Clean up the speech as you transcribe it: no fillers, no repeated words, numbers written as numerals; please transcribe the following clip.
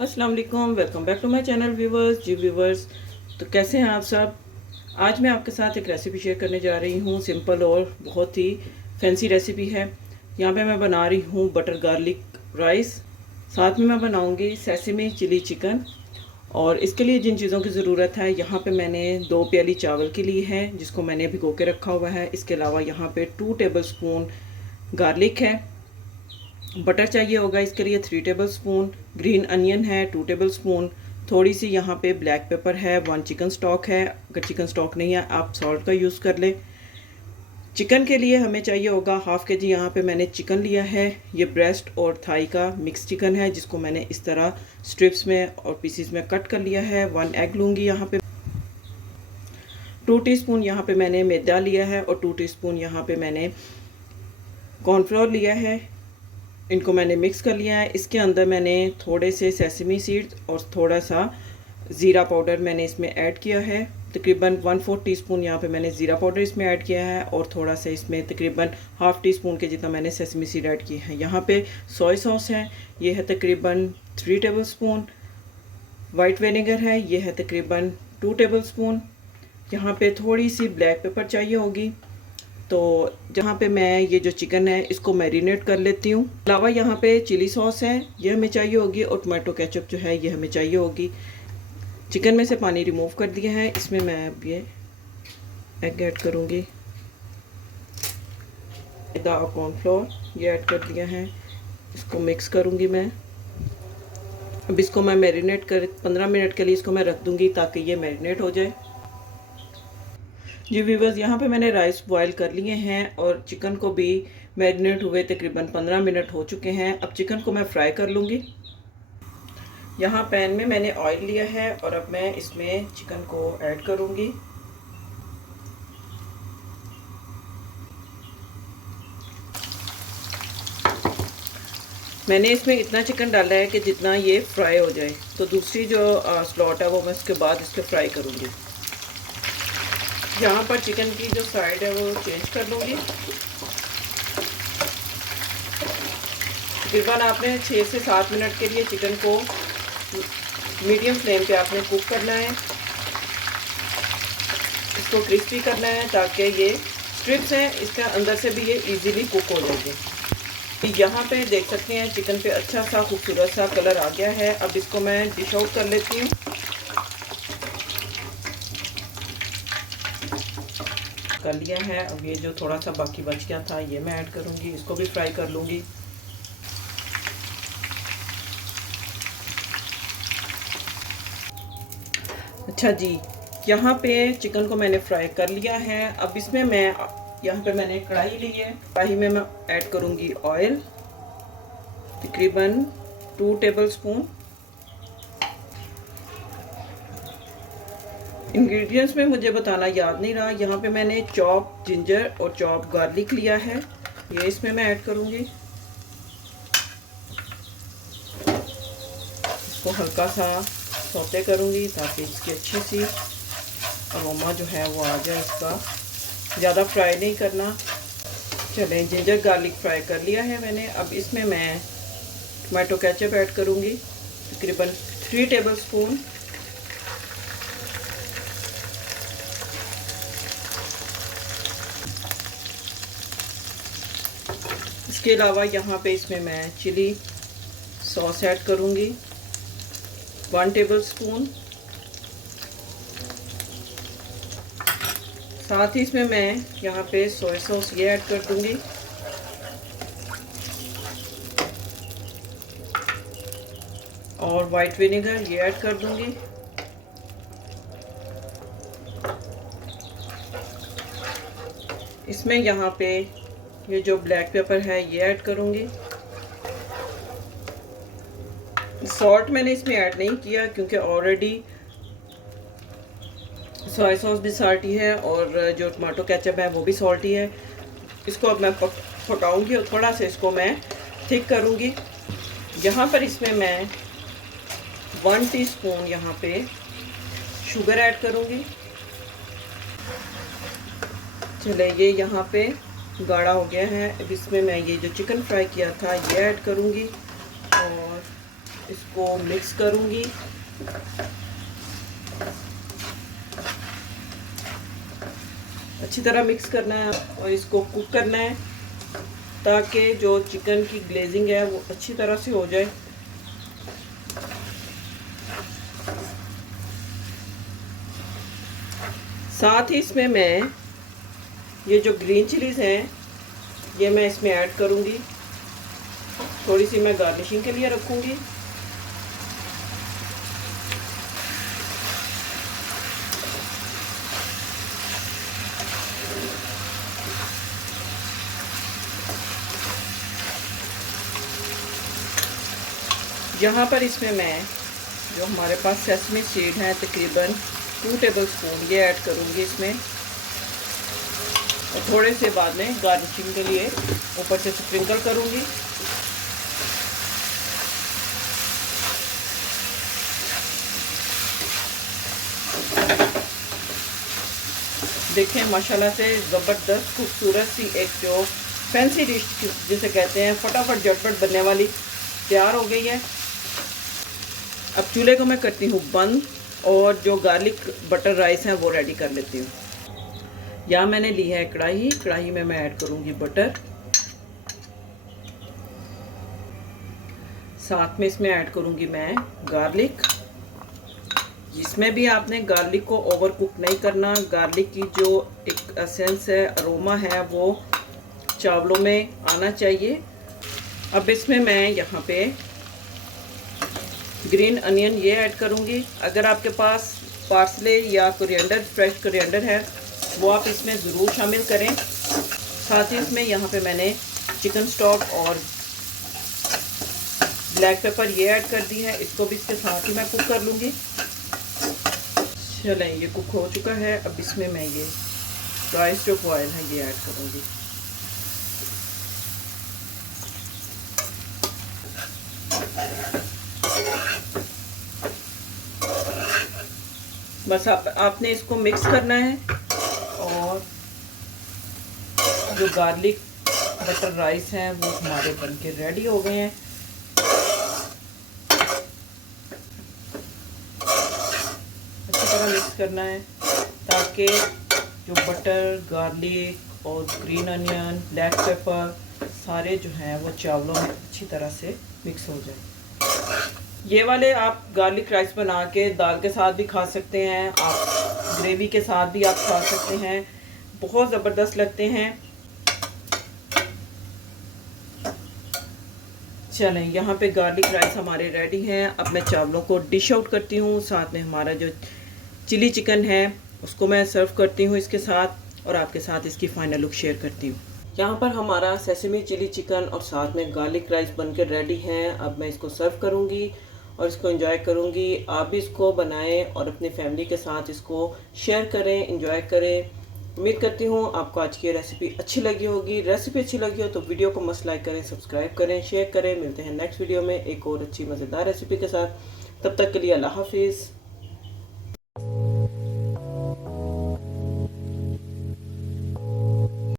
अस्सलाम वालेकुम, welcome back to my channel viewers. जी व्यूवर्स, तो कैसे हैं आप सब। आज मैं आपके साथ एक रेसिपी शेयर करने जा रही हूँ। सिंपल और बहुत ही फैंसी रेसिपी है। यहाँ पे मैं बना रही हूँ बटर गार्लिक राइस। साथ में मैं बनाऊँगी सेसमी चिली चिकन। और इसके लिए जिन चीज़ों की ज़रूरत है, यहाँ पे मैंने 2 प्याली चावल की ली है जिसको मैंने भिगो के रखा हुआ है। इसके अलावा यहाँ पे 2 टेबल स्पून गार्लिक है। बटर चाहिए होगा इसके लिए 3 टेबल स्पून। ग्रीन अनियन है 2 टेबल स्पून। थोड़ी सी यहाँ पे ब्लैक पेपर है। 1 चिकन स्टॉक है। अगर चिकन स्टॉक नहीं है आप सॉल्ट का यूज़ कर लें। चिकन के लिए हमें चाहिए होगा हाफ़ के जी। यहाँ पे मैंने चिकन लिया है। ये ब्रेस्ट और थाई का मिक्स चिकन है जिसको मैंने इस तरह स्ट्रिप्स में और पीसीस में कट कर लिया है। 1 एग लूँगी। यहाँ पे 2 टीस्पून यहाँ पे मैंने मैदा लिया है और 2 टीस्पून यहाँ पे मैंने कॉर्नफ्लोर लिया है। इनको मैंने मिक्स कर लिया है। इसके अंदर मैंने थोड़े से सेसमी सीड्स और थोड़ा सा ज़ीरा पाउडर मैंने इसमें ऐड किया है। तकरीबन 1/4 टीस्पून यहाँ पे मैंने ज़ीरा पाउडर इसमें ऐड किया है और थोड़ा सा इसमें तकरीबन हाफ़ टी स्पून के जितना मैंने सेसमी सीड ऐड किए हैं। यहाँ पे सोया सॉस है, ये है तकरीबन 3 टेबल स्पून। वाइट विनेगर है, ये है तकरीबन 2 टेबल स्पून। यहाँ पे थोड़ी सी ब्लैक पेपर चाहिए होगी। तो जहाँ पे मैं ये जो चिकन है इसको मैरिनेट कर लेती हूँ। अलावा यहाँ पे चिली सॉस है, ये हमें चाहिए होगी और टमाटो केचप जो है ये हमें चाहिए होगी। चिकन में से पानी रिमूव कर दिया है। इसमें मैं अब ये एग ऐड करूँगी। मैदा और कॉर्नफ्लोर ये ऐड कर दिया है। इसको मिक्स करूँगी मैं। अब इसको मैं मैरिनेट कर 15 मिनट के लिए इसको मैं रख दूँगी ताकि ये मैरिनेट हो जाए। जी व्यूवर्स, यहाँ पे मैंने राइस बॉयल कर लिए हैं और चिकन को भी मैरिनेट हुए तकरीबन 15 मिनट हो चुके हैं। अब चिकन को मैं फ्राई कर लूँगी। यहाँ पैन में मैंने ऑयल लिया है और अब मैं इसमें चिकन को ऐड करूँगी। मैंने इसमें इतना चिकन डाला है कि जितना ये फ्राई हो जाए। तो दूसरी जो स्लॉट है वो मैं उसके बाद इसके फ्राई करूँगी। यहाँ पर चिकन की जो साइड है वो चेंज कर लूँगी। तकरीबन आपने 6 से 7 मिनट के लिए चिकन को मीडियम फ्लेम पे आपने कुक करना है। इसको क्रिस्पी करना है ताकि ये स्ट्रिप्स हैं इसके अंदर से भी ये इजीली कुक हो जाएगी। यहाँ पे देख सकते हैं चिकन पे अच्छा सा खूबसूरत सा कलर आ गया है। अब इसको मैं डिश आउट कर लेती हूँ। कर लिया है। अब ये जो थोड़ा सा बाकी बच गया था ये मैं ऐड करूँगी। इसको भी फ्राई कर लूँगी। अच्छा जी, यहाँ पे चिकन को मैंने फ्राई कर लिया है। अब इसमें मैं यहाँ पे मैंने कढ़ाई ली है। कढ़ाई में मैं ऐड करूँगी ऑयल तकरीबन 2 टेबल स्पून। इंग्रेडिएंट्स में मुझे बताना याद नहीं रहा। यहाँ पे मैंने चॉप जिंजर और चॉप गार्लिक लिया है, ये इसमें मैं ऐड करूँगी। इसको हल्का सा सौते करूँगी ताकि इसकी अच्छी सी अरोमा जो है वो आ जाए। इसका ज़्यादा फ्राई नहीं करना। चलें, जिंजर गार्लिक फ्राई कर लिया है मैंने। अब इसमें मैं टमाटो केचप ऐड करूँगी तकरीबन 3 टेबल स्पून। इसके अलावा यहाँ पे इसमें मैं चिली सॉस ऐड करूँगी 1 टेबल स्पून। साथ ही इसमें मैं यहाँ पे सोया सॉस ये ऐड कर दूँगी। और वाइट विनेगर ये ऐड कर दूँगी। इसमें यहाँ पे ये जो ब्लैक पेपर है ये ऐड करूँगी। सॉल्ट मैंने इसमें ऐड नहीं किया क्योंकि ऑलरेडी सोया सॉस भी साल्टी है और जो टमाटो केचप है वो भी सॉल्टी है। इसको अब मैं पकाऊंगी और थोड़ा सा इसको मैं थिक करूँगी। यहाँ पर इसमें मैं 1 टीस्पून यहाँ पे शुगर ऐड करूँगी। चले, ये यहाँ पे गाढ़ा हो गया है। अब इसमें मैं ये जो चिकन फ्राई किया था ये ऐड करूँगी और इसको मिक्स करूँगी। अच्छी तरह मिक्स करना है और इसको कुक करना है ताकि जो चिकन की ग्लेजिंग है वो अच्छी तरह से हो जाए। साथ ही इसमें मैं ये जो ग्रीन चिलीज़ हैं ये मैं इसमें ऐड करूँगी। थोड़ी सी मैं गार्निशिंग के लिए रखूँगी। यहाँ पर इसमें मैं जो हमारे पास सेसमी सीड है तकरीबन 2 टेबलस्पून ये ऐड करूँगी इसमें, और थोड़े से बाद में गार्निशिंग के लिए ऊपर से स्प्रिंकल करूँगी। देखें माशाल्लाह से ज़बरदस्त खूबसूरत सी एक जो फैंसी डिश जिसे कहते हैं फटाफट झटपट बनने वाली तैयार हो गई है। अब चूल्हे को मैं करती हूँ बंद और जो गार्लिक बटर राइस है वो रेडी कर लेती हूँ। यहाँ मैंने ली है कढ़ाई में मैं ऐड करूँगी बटर। साथ में इसमें ऐड करूँगी मैं गार्लिक। इसमें भी आपने गार्लिक को ओवर कुक नहीं करना। गार्लिक की जो एक एसेंस है, अरोमा है, वो चावलों में आना चाहिए। अब इसमें मैं यहाँ पे ग्रीन अनियन ये ऐड करूँगी। अगर आपके पास पार्सले या कोरिएंडर, फ्रेश कोरिएंडर है वो आप इसमें ज़रूर शामिल करें। साथ ही इसमें यहाँ पे मैंने चिकन स्टॉक और ब्लैक पेपर ये ऐड कर दी है। इसको भी इसके साथ ही मैं कुक कर लूँगी। चलें, ये कुक हो चुका है। अब इसमें मैं ये राइस जो बॉयल है ये ऐड करूँगी। बस आपने इसको मिक्स करना है और जो गार्लिक बटर राइस हैं वो हमारे बनके रेडी हो गए हैं। अच्छी तरह मिक्स करना है ताकि जो बटर, गार्लिक और ग्रीन अनियन, ब्लैक पेपर सारे जो हैं वो चावलों में अच्छी तरह से मिक्स हो जाए। ये वाले आप गार्लिक राइस बना के दाल के साथ भी खा सकते हैं, आप ग्रेवी के साथ भी आप खा सकते हैं, बहुत ज़बरदस्त लगते हैं। चलें, यहाँ पे गार्लिक राइस हमारे रेडी हैं। अब मैं चावलों को डिश आउट करती हूँ। साथ में हमारा जो चिली चिकन है उसको मैं सर्व करती हूँ इसके साथ, और आपके साथ इसकी फाइनल लुक शेयर करती हूँ। यहाँ पर हमारा सेसमी चिली चिकन और साथ में गार्लिक राइस बनकर रेडी हैं। अब मैं इसको सर्व करूँगी और इसको एंजॉय करूँगी। आप भी इसको बनाएं और अपनी फैमिली के साथ इसको शेयर करें, एंजॉय करें। उम्मीद करती हूँ आपको आज की रेसिपी अच्छी लगी होगी। रेसिपी अच्छी लगी हो तो वीडियो को मस्ट लाइक करें, सब्सक्राइब करें, शेयर करें। मिलते हैं नेक्स्ट वीडियो में एक और अच्छी मज़ेदार रेसिपी के साथ। तब तक के लिए अल्लाह हाफिज़।